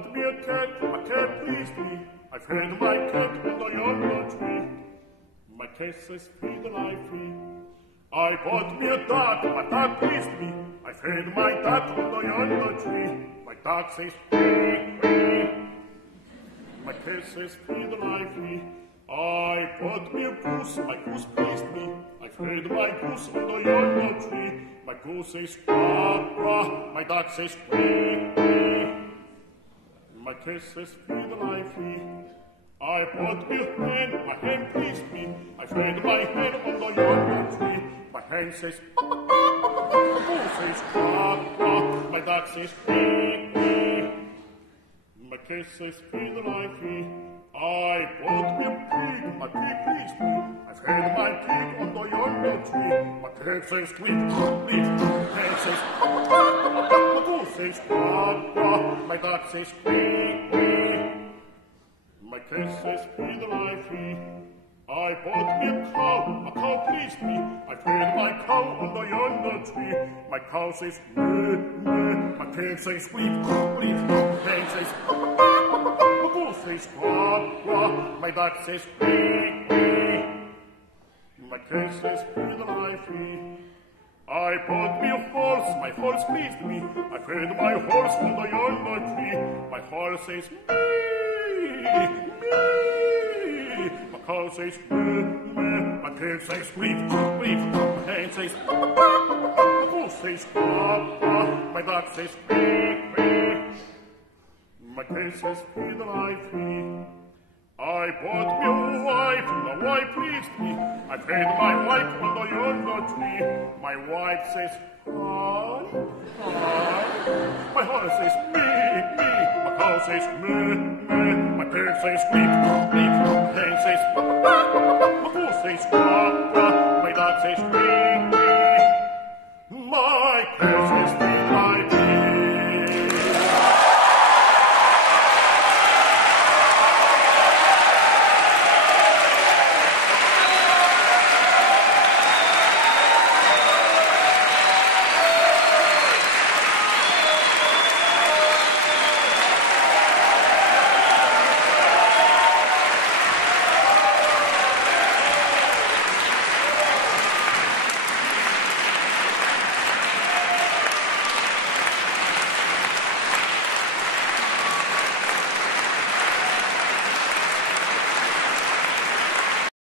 bought me a cat pleased me. I fed my cat under yonder tree. My cat says, free the life free. I bought me a duck, my duck pleased me. I fed my duck under yonder tree. My duck says, quack. My cat says, free the life free. I bought me a goose, my goose pleased me. I fed my goose under yonder tree. My goose says, quack, quack. My duck says, quack, quack. My cat says, free the life free. I bought me a hen, my hen pleased me. I fed my hen under yonder tree. My hen says, my goose says, quack, quack. My duck says, quack, quack. My cat says, free the life free. I bought me a pig, my pig pleased me. I fed my pig under yonder tree. My pig says, squeak, squeak. My hen says, my goose says, quack, quack. My duck says, quack, quack. My cat says, free the life free. I bought me a cow pleased me. I fed my cow under yonder tree. My cow says, meh, meh. My pig says, squeak, squeak. My hen says, my goose says, quack, quack. My duck says, quack, quack. My cat says, free the life free. I bought me a horse, my horse pleased me. I fed my horse under yonder tree. My horse says, meh, meh. My cow says, meh, meh. My pig says, squeak, squeak. My hen says, my goose says, quack, quack. My duck says, quack, quack. My cat says, free the life free. I bought me a wife, the wife pleased me. I fed my wife under yonder tree. My wife says, hi, hi. My horse says, me, me. My cow says, meh, meh. My pig says, squeak, squeak.